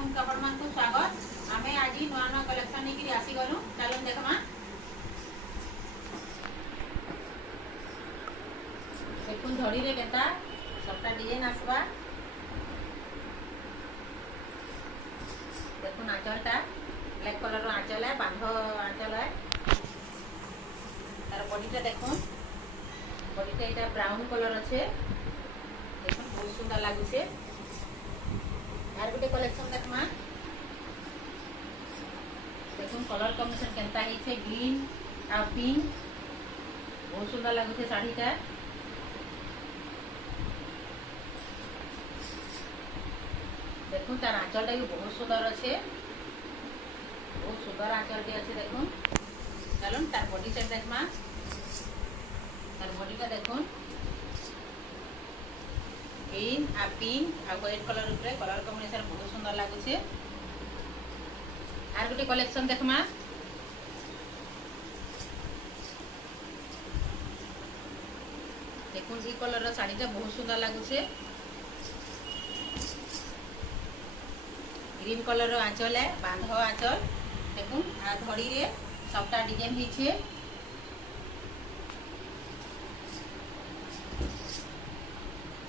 कपड़ मान को स्वागत आमे आज नुआ नुआ कलेक्शन नहीं आसी गलु चलो देखमा देखुन धड़ी रे केता सबटा डिजाइन आसबा देखुन आंचलटा ब्लैक कलर रो आंचल है बांध आंचल है तार बॉडीटा देखुन बॉडीटा एटा ब्राउन कलर अच्छे देखुन बहुत सुंदर लागुचे यार गोटे कलेक्शन देखमा देखुन कलर कॉम्बिनेशन केनता ही छे ग्रीन आ पिंक बहुत सुंदर लागुचे साड़ीटा देखुन तार आंचलटा भी बहुत सुंदर अच्छे बहुत सुंदर आंचलटी अच्छे देखुन चलो तार बॉडी सेट देखमा तार बॉडीटा देखुन ग्रीन आ पिंक आ व्हाइट कलर ऊपर कलर कॉम्बिनेशन बहुत सुंदर लागुचे आर गोटे कलेक्शन देखमा देखुन ई कलर रो साड़ीटा बहुत सुंदर लागुचे ग्रीन कलर रो आंचल है बांध आंचल देखुन आ धड़ी रे सबटा डिजाइन हिचे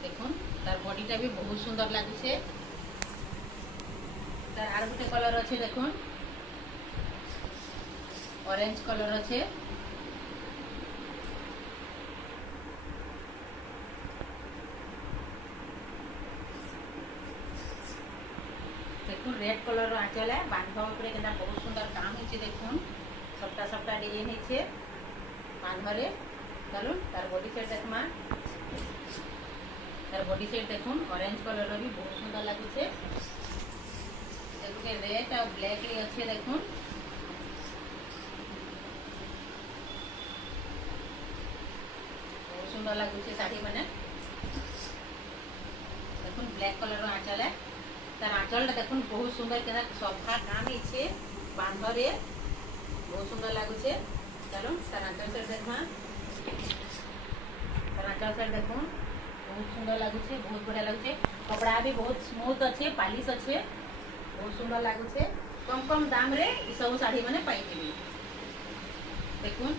देखुन तार बॉडीटा भी बहुत सुंदर लागुचे तार आर गोटे कलर अच्छे देखुन ऑरेंज कलर अच्छे देखुन रेड कलर रो आंचल है बांधवा ऊपर केना बहुत सुंदर काम हिचे देखुन सबटा सबटा डिजाइन हिचे बांधरे चलो तार बॉडी सेट देखमा तार बॉडी सेट देखुन ऑरेंज कलर रो भी बहुत सुंदर लागुचे एगुटे रेड और ब्लैक रे अच्छे देखुन बहुत सुंदर लागुचे साड़ी माने देखुन ब्लैक कलर रो आंचल है तार आंचलटा देखुन बहुत सुंदर केना सफा काम हिचे बांधरे बहुत सुंदर लागुचे चलो तार आंचल सेट देखमा तार आंचल सेट देखुन बहुत सुंदर लगुचे बहुत बढ़िया लगुचे कपड़ा भी बहुत स्मूथ अच्छे पालिश अच्छे बहुत सुंदर लगुचे कम कम दाम रे ई सब साड़ी माने पाई जेबे देखुन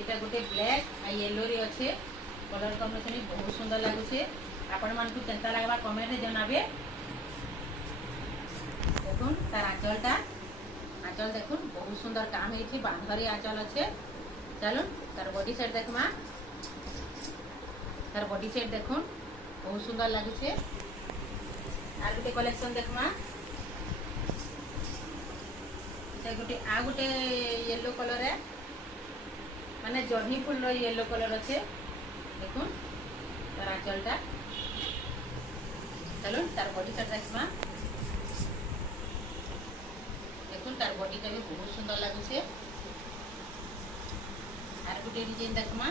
एटा गोटे ब्लैक आ येलो रे अच्छे कलर कॉम्बिनेशन बहुत सुंदर लगुचे आपण मान को केनता लागबा कमेंट रे जनाबे देखुन तार आंचल देखुन बहुत सुंदर काम हेछि बांधरी आंचल अच्छे चलो तार बॉडी सेट देखमा तार बॉडी सेट देखुन बहुत सुंदर लागुचे आर गोटे कलेक्शन देखमा एटा गोटे आ गोटे येलो कलर है माने जर्नी फुल रो येलो कलर अच्छे देखुन तार आंचलटा चलो तार बॉडी सेट देखमा देखुन तार बॉडीटा भी बहुत सुंदर लागुचे आर गोटे डिजाइन देखमा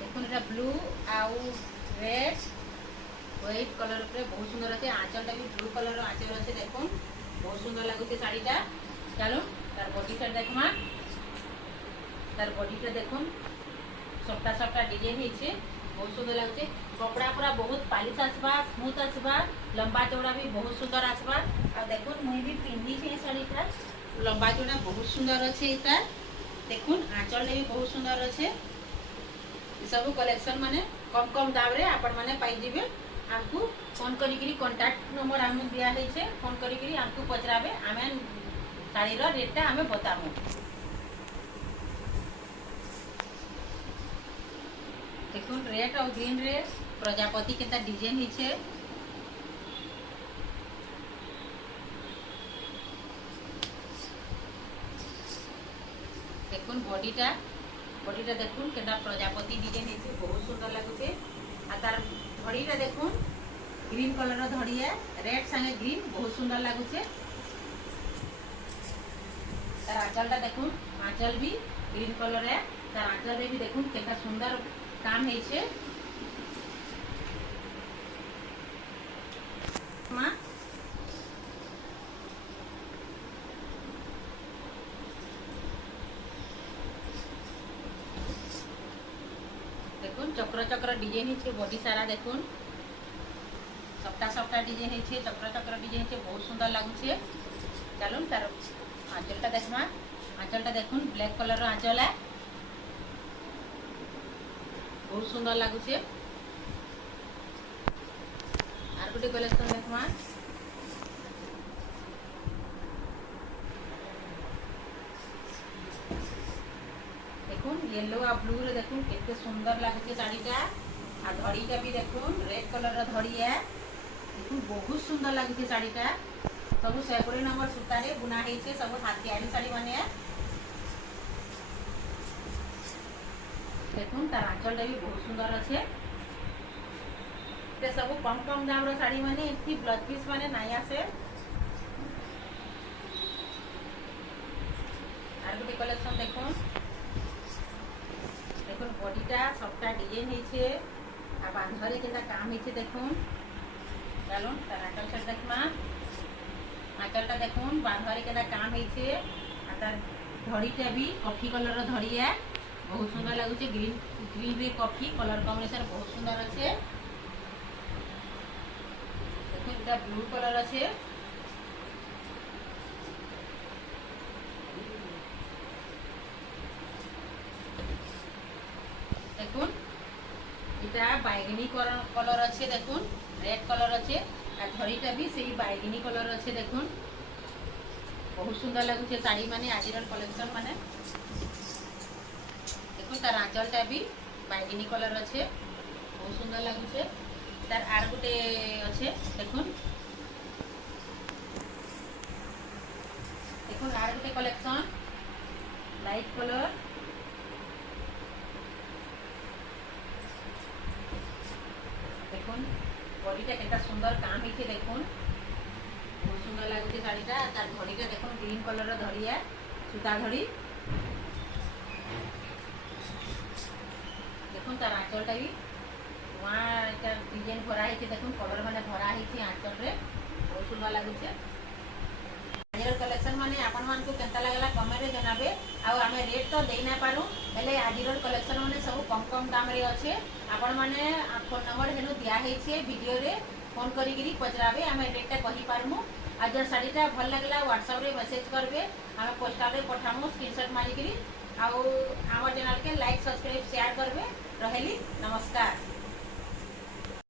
देखुन एटा ब्लू आउ रेड व्हाइट कलर ऊपर बहुत सुंदर अच्छे आंचलटा भी ब्लू कलर रो आंचल अच्छे देखुन बहुत सुंदर लागुचे साड़ीटा चलो तार बॉडी सेट देखमा तार बॉडीटा देखुन सबटा सबटा डिजाइन हिचे बहुत सुंदर लागुचे कपड़ा पूरा बहुत पालिश आसबा स्मूथ आसबा लंबा चौड़ा भी बहुत सुंदर आसबा आ देखुन मुई भी पिंदी छे साड़ीटा लंबा चौड़ा बहुत सुंदर अच्छे एटा देखुन आंचल भी बहुत सुंदर अच्छे सब कलेक्शन माने कम कम दाम रे आपण माने पाई जिबे हमको फोन करी कांटेक्ट नंबर हम दिया है छे फोन करी हमको पचराबे आमे साड़ी रो रेटटा हमें बताबो देखुन रेड और ग्रीन रे प्रजापति केता डिजाइन हिचे देखुन बॉडीटा देखुन केटा प्रजापति डिजाइन हिचे बहुत सुंदर लागुचे आ तार धड़ीटा देखुन ग्रीन कलर रो धड़ी है रेड संगे ग्रीन बहुत सुंदर लागुचे तार आंचलटा देखुन आंचल भी ग्रीन कलर है तार आंचल रे भी देखुन केटा सुंदर काम हेछे मा देखुन चक्र चक्र डिजाइन है बॉडी सारा देखुन सप्ता सप्ता डिजाइन है चक्र चक्र डिजाइन है बहुत सुंदर लगुचे। चलून तार आंचलटा देखमा आंचलटा देखुन ब्लैक कलर आंचल है बहुत सुंदर लगुचे। आर गोटे कलेक्शन देखमा देखुन येलो आ ब्लू रे देखुन केते सुंदर लगुचे साड़ीटा आ धड़ीटा भी देखुन रेड कलर रा धड़ी है देखुन बहुत सुंदर लगुचे साड़ीटा सब 120 नंबर सूता रे बुना हेचे सब हाथ तैयारी साड़ी माने देखुन तार आंचलटा भी बहुत सुंदर अच्छे ते सब कम कम दाम रो साड़ी माने इतनी ब्लाउज पीस माने नहीं आसे। आर गोटे कलेक्शन देखुन देखुन बॉडीटा सबटा डिजाइन हेचे आ बांधरे केता काम हेचे देखुन। चलून तार आंचल साइड देखमा आंचलटा देखुन बांधरे केता काम हेचे आ तार धड़ीटा भी कॉफी कलर रो धड़ी है बहुत सुंदर लगुचे ग्रीन ग्रीन रे कॉफी कलर कॉम्बिनेशन बहुत सुंदर अच्छे देखुन एटा ब्लू कलर अच्छे देखुन इटा बैगनी कलर अच्छे देखुन रेड कलर अच्छे आ धड़ीटा भी सही बैगनी कलर अच्छे देखुन बहुत सुंदर लगुचे साड़ी माने आजिर कलेक्शन माने देखुन तार आंचलटा भी बैगनी कलर अच्छे बहुत सुंदर लगुचे। तार आर गोटे अच्छे देखुन देखुन आर गोटे कलेक्शन लाइट कलर देखुन बॉडीटा केता सुंदर काम हेचे देखुन बहुत सुंदर लगुचे साड़ीटा तार धड़ीटा देखुन ग्रीन कलर रो धड़ी है सूता धड़ी देखुन तार आंचलटा भी वहाँ डिजाइन भरा है देखुन कलर माने भरा है आंचल रे बहुत सुंदर लगुचे। आज कलेक्शन माने आपण मान को केनता लागला कमेंट रे जनाबे आ हमें रेट तो देई ना पारू हेले आज कलेक्शन माने सब कम कम दाम रे अच्छे आपण माने फोन नंबर हेनु दिया हेछे वीडियो रे फोन करी गिरी पचराबे हमें रेटटा कहि पारमु। आज साड़ीटा भल लागला व्हाट्सएप रे मैसेज करबे हमें पोस्टल रे पठामु स्क्रीनशॉट मारी गिरी आउ हमर चैनल के लाइक सब्सक्राइब शेयर करबे रहेली नमस्कार।